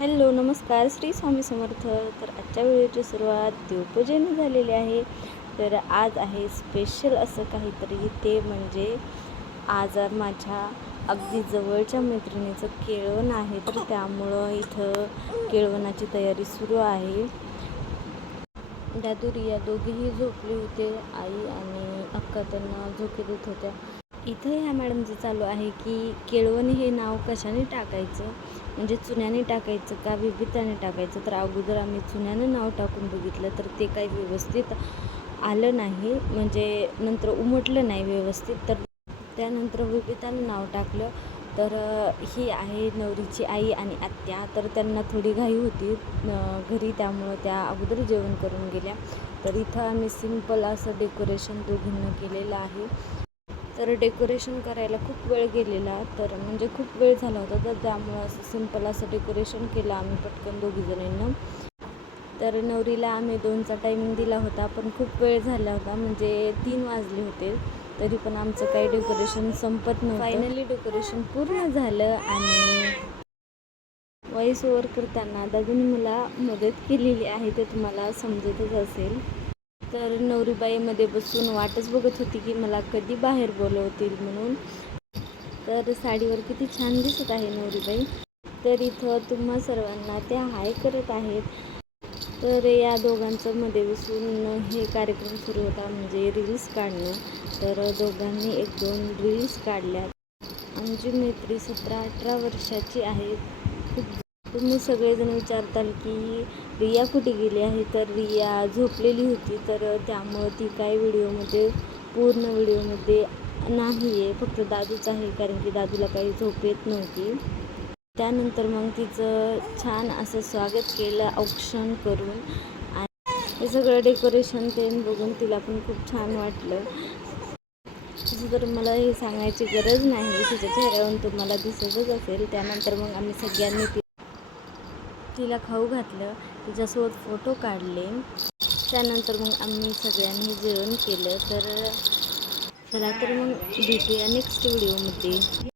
Hello नमस्कार श्री स्वामी समर्थ. तर आजच्या व्हिडिओची सुरुवात देवपूजेने झालेली आहे. तर आज आहे स्पेशल असं काहीतरी, ते म्हणजे आज माझ्या अगदी जवळच्या मैत्रिणीचं केळवण आहे. तर त्यामुळं इथं केळवणाची तयारी सुरू आहे. दादू या दोघेही झोपले होते. आई आणि अक्का त्यांना झोके देत होत्या. इथं ह्या मॅडमचं चालू आहे की केळवण हे नाव कशाने टाकायचं, म्हणजे चुन्याने टाकायचं का विभीताने टाकायचं. तर अगोदर आम्ही चुन्यानं नाव टाकून बघितलं, तर ते काही व्यवस्थित आलं नाही, म्हणजे नंतर उमटलं नाही व्यवस्थित. तर त्यानंतर विभीतानं नाव टाकलं. तर ही आहे नवरीची आई आणि आत्या. तर त्यांना थोडी घाई होती घरी, त्यामुळं त्या अगोदर जेवण करून गेल्या. तर इथं आम्ही सिंपल असं डेकोरेशन दोघींना केलेलं आहे. तर डेकोरेशन करायला खूप वेळ गेलेला, तर म्हणजे खूप वेळ झाला होता. तर त्यामुळं असं सिंपल असं डेकोरेशन केलं आम्ही पटकन दोघीजणींना. तर नवरीला आम्ही 2चा टायमिंग दिला होता, पण खूप वेळ झाला होता, म्हणजे 3 वाजले होते. तरी पण आमचं काही डेकोरेशन संपत नव्हतं. फायनली डेकोरेशन पूर्ण झालं आणि व्हॉइस ओव्हर करताना दादूने मला मदत केलेली आहे, ते तुम्हाला समजतच असेल. तर नवरीबाईमध्ये बसून वाटच बघत होती की मला कधी बाहेर बोलवतील म्हणून. तर साडीवर किती छान दिसत आहे नवरीबाई. तर इथं तुम्हा सर्वांना त्या हाय करत आहेत. तर या दोघांचं मध्ये बसून हे कार्यक्रम सुरू होता, म्हणजे रील्स काढणं. तर दोघांनी 1-2 रील्स काढल्या. आमची मैत्री 17-18 वर्षाची आहे. तुम्ही सगळेजण विचारताल की रिया कुठे गेली आहे. तर रिया झोपलेली होती, तर त्यामुळं ती काय पूर्ण व्हिडिओमध्ये नाही आहे, फक्त दादूच आहे, कारण की दादूला काही झोप येत नव्हती. त्यानंतर मग तिचं छान असं स्वागत केलं औक्षण करून, आणि हे सगळं डेकोरेशन ते बघून तिला पण खूप छान वाटलं. तसं तर मला हे सांगायची गरज नाही, तिच्या चेहऱ्यावरून तुम्हाला दिसतच असेल. त्यानंतर मग आम्ही सगळ्यांनी तिला खाऊ घातलं, तिच्यासोबत फोटो काढले. त्यानंतर मग आम्ही सगळ्यांनी जेवण केलं. तर चला तर मग भेटूया नेक्स्ट व्हिडिओमध्ये.